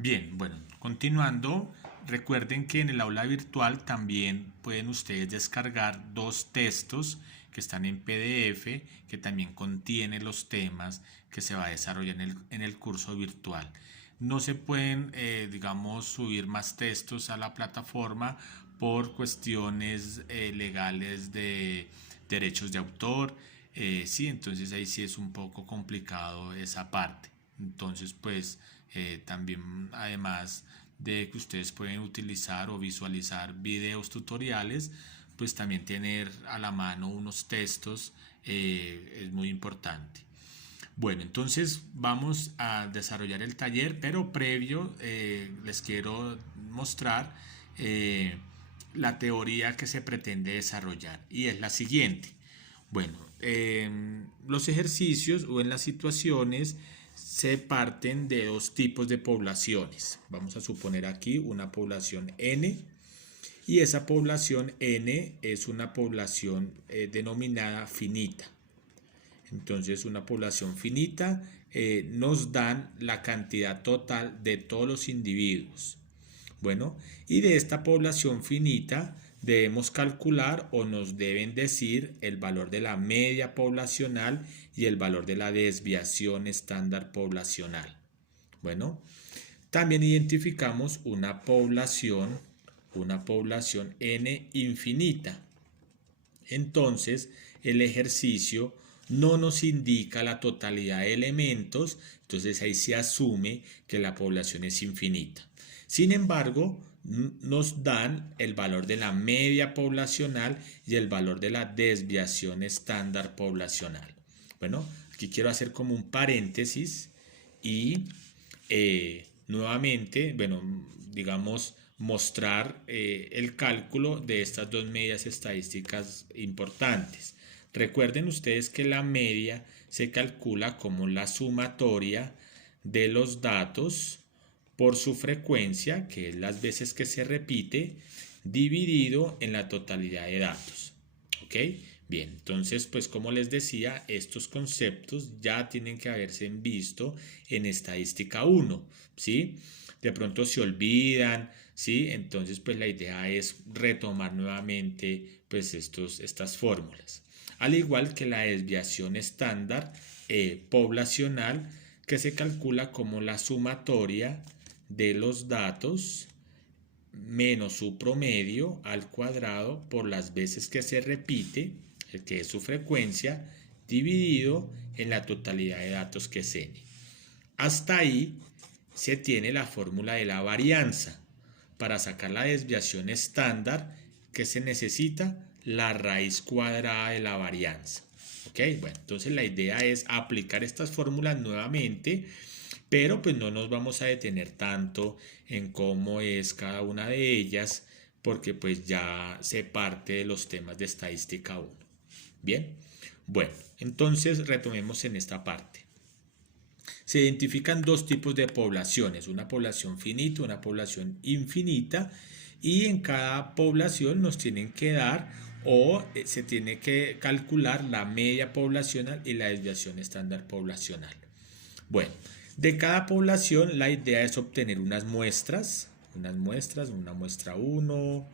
Bien, bueno, continuando, recuerden que en el aula virtual también pueden ustedes descargar dos textos que están en PDF, que también contienen los temas que se va a desarrollar en el curso virtual. No se pueden, digamos, subir más textos a la plataforma por cuestiones legales de derechos de autor. Sí, entonces ahí sí es un poco complicado esa parte. Entonces, pues también además de que ustedes pueden utilizar o visualizar videos tutoriales, pues también tener a la mano unos textos es muy importante. Bueno, entonces vamos a desarrollar el taller, pero previo les quiero mostrar eh, la teoría que se pretende desarrollar y es la siguiente. Bueno, los ejercicios o en las situaciones se parten de dos tipos de poblaciones. Vamos a suponer aquí una población N y esa población N es una población denominada finita. Entonces una población finita nos dan la cantidad total de todos los individuos. Bueno, y de esta población finita debemos calcular o nos deben decir el valor de la media poblacional y el valor de la desviación estándar poblacional. Bueno, también identificamos una población n infinita. Entonces, el ejercicio no nos indica la totalidad de elementos, entonces ahí se asume que la población es infinita. Sin embargo, nos dan el valor de la media poblacional y el valor de la desviación estándar poblacional. Bueno, aquí quiero hacer como un paréntesis y nuevamente, bueno, digamos, mostrar el cálculo de estas dos medidas estadísticas importantes. Recuerden ustedes que la media se calcula como la sumatoria de los datos por su frecuencia, que es las veces que se repite, dividido en la totalidad de datos. ¿Ok? Bien, entonces, pues como les decía, estos conceptos ya tienen que haberse visto en estadística 1, ¿sí? De pronto se olvidan, ¿sí? Entonces, pues la idea es retomar nuevamente, pues estas fórmulas. Al igual que la desviación estándar poblacional, que se calcula como la sumatoria de los datos menos su promedio al cuadrado por las veces que se repite, que es su frecuencia, dividido en la totalidad de datos que es n. Hasta ahí se tiene la fórmula de la varianza. Para sacar la desviación estándar, ¿qué se necesita? La raíz cuadrada de la varianza. ¿Ok? Bueno, entonces la idea es aplicar estas fórmulas nuevamente, pero pues no nos vamos a detener tanto en cómo es cada una de ellas, porque pues ya se parte de los temas de estadística 1. Bien, bueno, entonces retomemos en esta parte. Se identifican dos tipos de poblaciones, una población finita, una población infinita, y en cada población nos tienen que dar o se tiene que calcular la media poblacional y la desviación estándar poblacional. Bueno, de cada población la idea es obtener una muestra 1,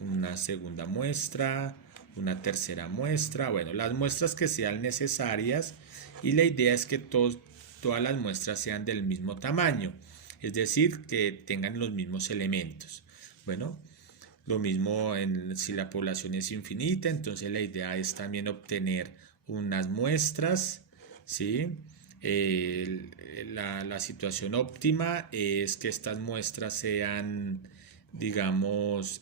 una segunda muestra, una tercera muestra, bueno, las muestras que sean necesarias, y la idea es que todas las muestras sean del mismo tamaño, es decir, que tengan los mismos elementos. Bueno, lo mismo si la población es infinita, entonces la idea es también obtener unas muestras, ¿sí? La situación óptima es que estas muestras sean, digamos,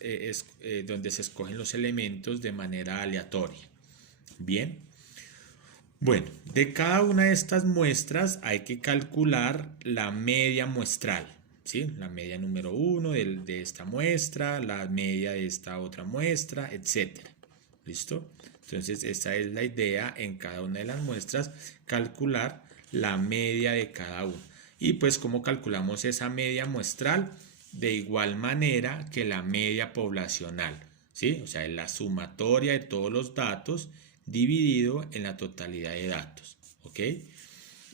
donde se escogen los elementos de manera aleatoria. Bien. Bueno, de cada una de estas muestras hay que calcular la media muestral, ¿sí? La media número 1 de esta muestra, la media de esta otra muestra, etc. ¿Listo? Entonces, esa es la idea en cada una de las muestras, calcular la media de cada una. Y pues, ¿cómo calculamos esa media muestral? De igual manera que la media poblacional, ¿sí? O sea, es la sumatoria de todos los datos dividido en la totalidad de datos. ¿Ok?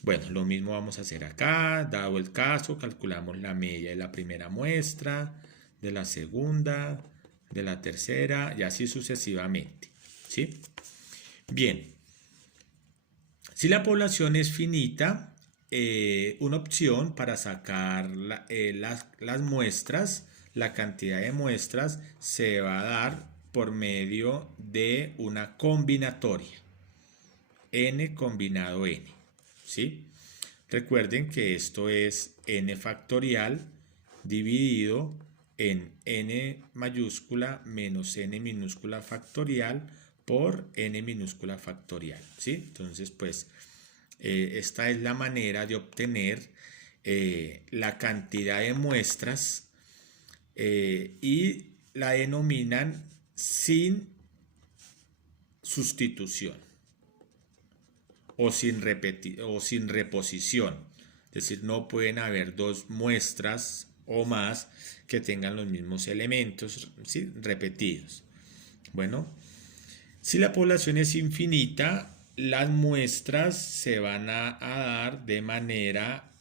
Bueno, lo mismo vamos a hacer acá. Dado el caso, calculamos la media de la primera muestra, de la segunda, de la tercera y así sucesivamente. ¿Sí? Bien, si la población es finita, una opción para sacar las muestras, la cantidad de muestras, se va a dar por medio de una combinatoria. N combinado N. ¿Sí? Recuerden que esto es N factorial dividido en N mayúscula menos N minúscula factorial por N minúscula factorial. ¿Sí? Entonces, pues, esta es la manera de obtener la cantidad de muestras y la denominan sin sustitución o sin reposición. Es decir, no pueden haber dos muestras o más que tengan los mismos elementos, ¿sí?, repetidos. Bueno, si la población es infinita, las muestras se van a dar de manera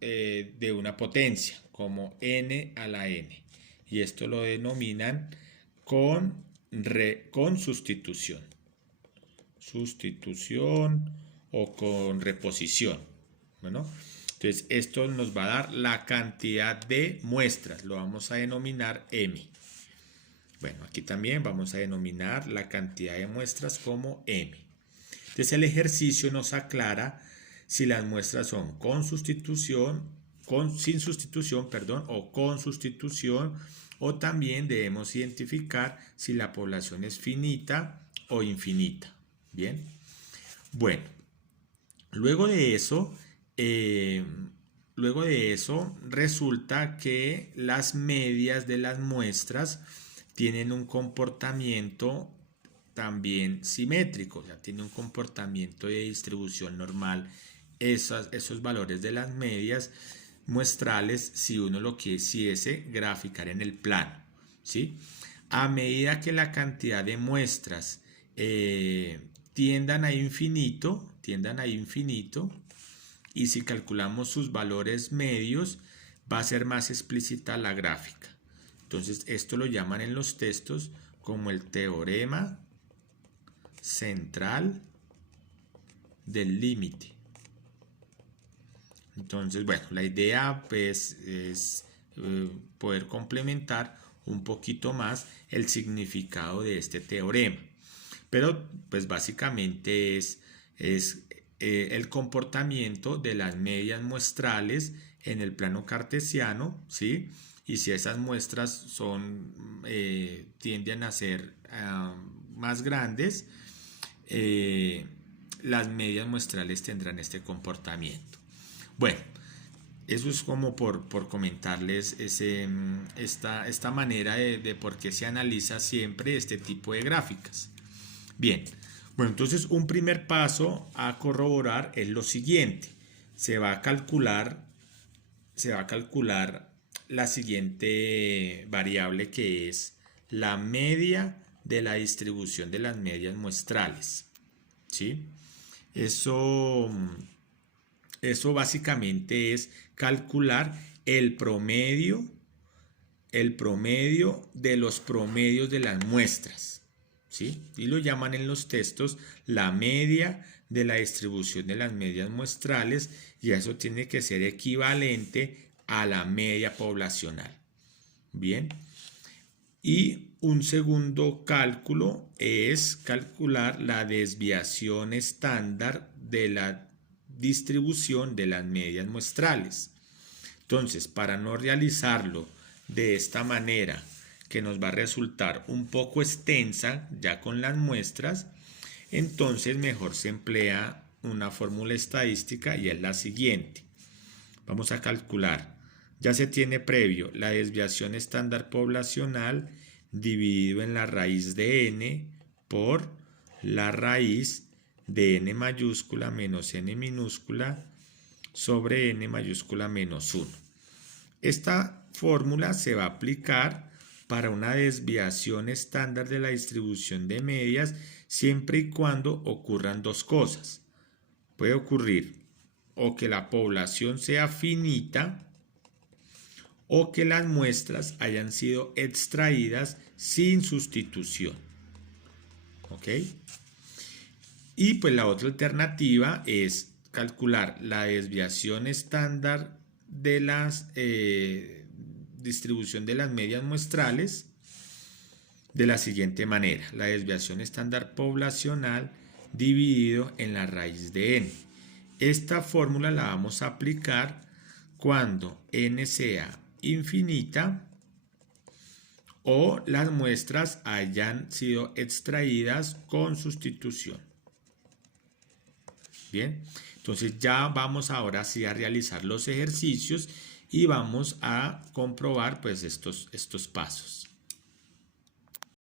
de una potencia, como n a la n. Y esto lo denominan con sustitución. Sustitución o con reposición. Bueno, entonces esto nos va a dar la cantidad de muestras. Lo vamos a denominar m. Bueno, aquí también vamos a denominar la cantidad de muestras como m. Entonces el ejercicio nos aclara si las muestras son con sustitución, sin sustitución, perdón, o con sustitución, o también debemos identificar si la población es finita o infinita. Bien, bueno, luego de eso resulta que las medias de las muestras tienen un comportamiento también simétrico, o sea, tiene un comportamiento de distribución normal. Esos valores de las medias muestrales, si uno lo quisiese graficar en el plano, ¿sí? A medida que la cantidad de muestras tiendan a infinito, y si calculamos sus valores medios, va a ser más explícita la gráfica. Entonces, esto lo llaman en los textos como el teorema central del límite. Entonces, bueno, la idea pues es poder complementar un poquito más el significado de este teorema. Pero pues básicamente es el comportamiento de las medias muestrales en el plano cartesiano, ¿sí? Y si esas muestras son, tienden a ser más grandes, las medias muestrales tendrán este comportamiento. Bueno, eso es como por comentarles esta manera de por qué se analiza siempre este tipo de gráficas. Bien, bueno, entonces un primer paso a corroborar es lo siguiente. Se va a calcular la siguiente variable, que es la media de la distribución de las medias muestrales. ¿Sí? Eso básicamente es calcular el promedio de los promedios de las muestras, ¿sí? Y lo llaman en los textos la media de la distribución de las medias muestrales, y eso tiene que ser equivalente a la media poblacional. Bien. Y un segundo cálculo es calcular la desviación estándar de la distribución de las medias muestrales. Entonces, para no realizarlo de esta manera, que nos va a resultar un poco extensa ya con las muestras, entonces mejor se emplea una fórmula estadística, y es la siguiente. Vamos a calcular, ya se tiene previo, la desviación estándar poblacional dividido en la raíz de n por la raíz de n mayúscula menos n minúscula sobre n mayúscula menos 1. Esta fórmula se va a aplicar para una desviación estándar de la distribución de medias siempre y cuando ocurran dos cosas. Puede ocurrir o que la población sea finita o que las muestras hayan sido extraídas sin sustitución. ¿Ok? Y pues la otra alternativa es calcular la desviación estándar de la distribución de las medias muestrales de la siguiente manera: la desviación estándar poblacional dividido en la raíz de n. Esta fórmula la vamos a aplicar cuando n sea infinita o las muestras hayan sido extraídas con sustitución. Bien, entonces ya vamos ahora sí a realizar los ejercicios y vamos a comprobar pues estos pasos.